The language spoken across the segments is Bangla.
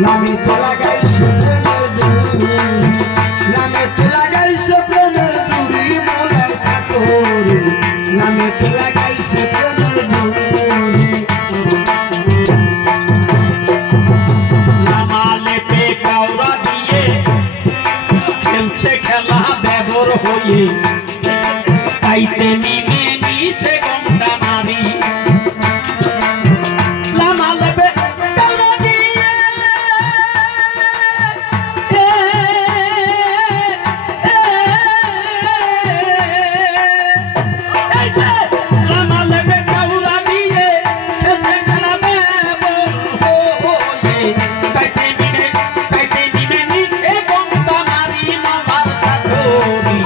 লামিতে লাগাইছে প্রেমের ডুরি লামিতে লাগাইছে প্রেমের ডুরি মোলার পাথরে লামিতে লাগাইছে প্রেমের ডুরি লামালেতে কাউরা দিয়ে খেলছে খেলা ব্যবর হয়ে তাইতে নিমে নিছে গন্ডা মারি লামালেতে কাউরা দিয়ে লামালেতে কাউরা দিয়ে খেলছে খেলা ব্যবর হয়ে তাইতে নিমে নিছে গন্ডা মারি মামার কাঠরি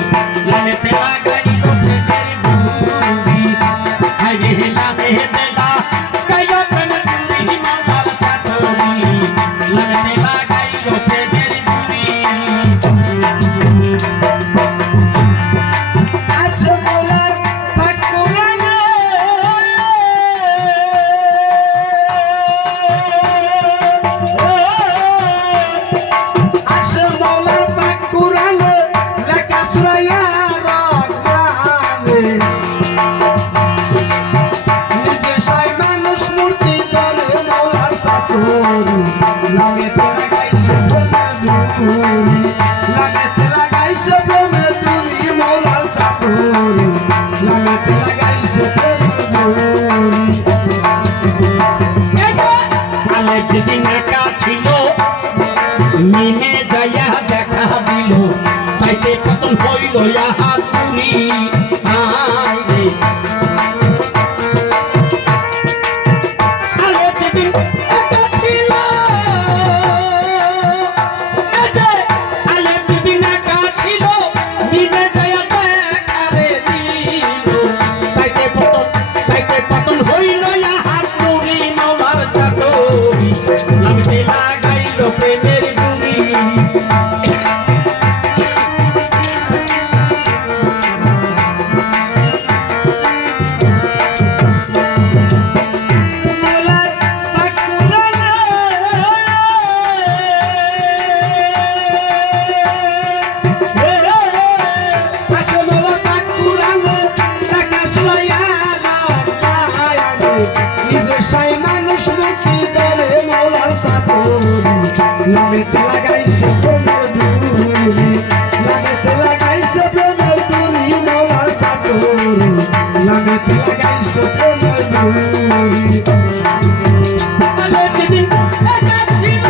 লামেতে লাগাই প্রেমের ডুরি হায় লামেতে লাগাই প্রেমের ডুরি মামার কাঠরি লামেতে লাগাই প্রেমের ডুরি আছে মোলার পাকুরানো আছে মোলার পাকুরানো লেখা ছড়াইয়া রাখবানে নিজে সাই মানুষ মূর্তি ধরে মোলার পাকুরি লামেতে লাগাইছে প্রেমের ডুরি লামেতে লাগাইছে প্রেমের ডুরি মোলার পাকুরি লামেতে লাগাইছে প্রেমের ডুরি আলে যেদিন একা ছিল নিমে যাইয়া দেখা দিল তাইতে পতন হইল ইহা তুরি আয় রে আলে যেদিন একা ছিল আলে যেদিন একা ছিল নিমে যাইয়া দেখা রে দিল তাইতে পতন হইল ইহা তুরি মাওলার চাটরি লামিতে লাগাইল প্রেমের ডুরি মোলার পাকুরানো আছে মোলার পাকুরানো লেখা ছড়াইয়া রাখবানে নিজে সাই মানুষ মূর্তি ধরে মোলার পাকুরি লামেতে লাগাইছে প্রেমের ডুরি লামেতে লাগাইছে প্রেমের ডুরি মোলার পাকুরি লামেতে লাগাইছে প্রেমের ডুরি আলে যেদিন একা ছিল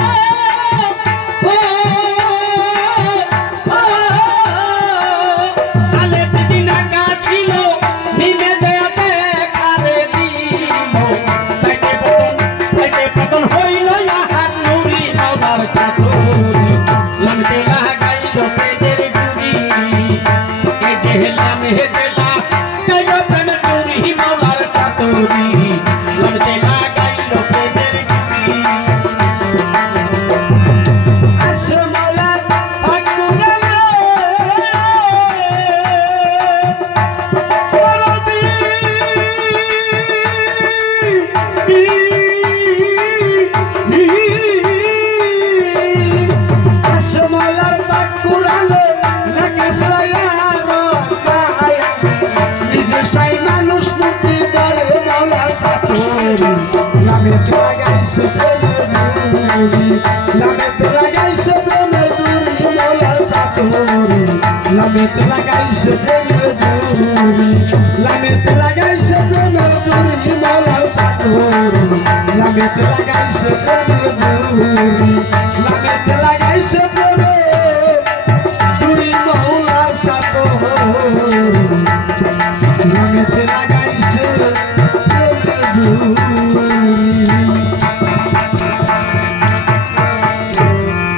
আলে যেদিন একা ছিল নিমে যাইয়া দেখা রে দিল তাইতে পতন হইল ইহা নুরি মাওলার চাটরি লামিতে লাগাইল প্রেমের ডুরি এ যে লামেতে লাগাইল প্রেমের ডুরি মাওলার চাটরি লামিতে লাগাইল প্রেমের ডুরি আছে মোলার পাকুরানো আছে মোলার পাকুরানো লেখা ছড়াইয়া রাখবানে নিজে সাই মানুষ মূর্তি ধরে মোলার পাকুরি লামেতে লাগাইছে প্রেমের ডুরি লামেতে লাগাইছে প্রেমের ডুরি মোলার পাকুরি লামেতে লাগাইছে প্রেমের ডুরি লামেতে লাগাইছে প্রেমের ডুরি মোলার পাকুরি লামেতে লাগাইছে প্রেমের ডুরি